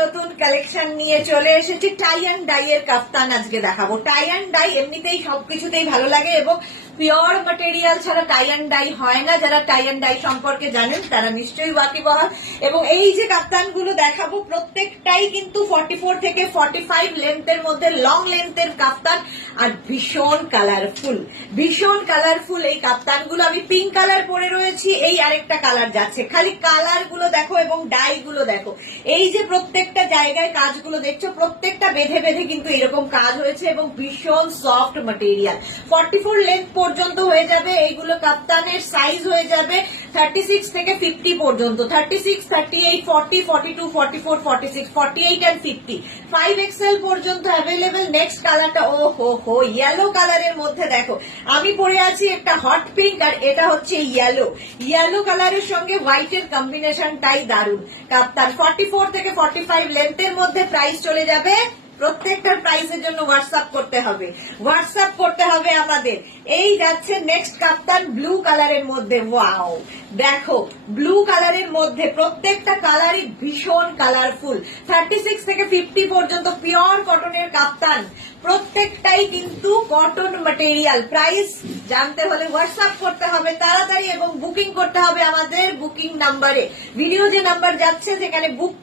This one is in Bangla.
নতুন কালেকশন নিয়ে চলে এসেছি। টাই অ্যান্ড ডাই এর কাফতান আজকে দেখাবো। টাই অ্যান্ড ডাই এমনিতেই সবকিছুতেই ভালো লাগে এবং পিওর ম্যাটেরিয়াল ছাড়া টাই অ্যান্ড ডাই হয় না। যারা টাই অ্যান্ড ডাই সম্পর্কে জানেন তারা নিশ্চয়ই ওয়াকিবহাল। এবং এই যে কাফতানগুলো দেখাবো প্রত্যেকটাই কিন্তু 44 থেকে 45 লেন্থের মধ্যে লং লেন্থের কাফতান আর ভীষণ কালারফুল এই কাফতানগুলো। আমি পিঙ্ক কালার পরে রয়েছি, এই আরেকটা কালার যাচ্ছে। খালি কালার গুলো দেখো এবং ডাই গুলো দেখো। এই যে প্রত্যেকটা জায়গায় কাজগুলো দেখছো প্রত্যেকটা বেঁধে বেঁধে কিন্তু এরকম কাজ হয়েছে এবং ভীষণ সফট ম্যাটেরিয়াল। 44 লেন্থ পর্যন্ত হয়ে যাবে এইগুলো। কাপ্তানের সাইজ হয়ে যাবে 36 থেকে 50 পর্যন্ত। 36, 38, 40, 42, 44, 46, 48 and 50 5XL পর্যন্ত অ্যাভেলেবেল। নেক্সট কালারটা ও হো ইয়েলো কালারের মধ্যে দেখো। আমি পরে আছি একটা হট পিঙ্ক আর এটা হচ্ছে ইয়েলো কালারের সঙ্গে হোয়াইটের কম্বিনেশনটাই দারুণ। কাপ্তান 44 থেকে 45 লেন্থের মধ্যে প্রাইস চলে যাবে। প্রত্যেকটার প্রাইসের জন্য হোয়াটসঅ্যাপ করতে হবে আমাদের। এই যাচ্ছে নেক্সট কাপ্তান ব্লু কালারের মধ্যে। ওয়াও দেখো, ব্লু কালারের মধ্যে প্রত্যেকটা কালারই ভীষণ কালারফুল। 36 থেকে 50 পর্যন্ত পিওর কটনের কাপ্তান, প্রত্যেকটাই কিন্তু কটন ম্যাটেরিয়াল। প্রাইস জানতে হলে হোয়াটসঅ্যাপ করতে হবে তাড়াতাড়ি এবং বুকিং করতে হবে আমাদের বুকিং নাম্বারে। ভিডিও যে নাম্বার যাচ্ছে যেখানে বুক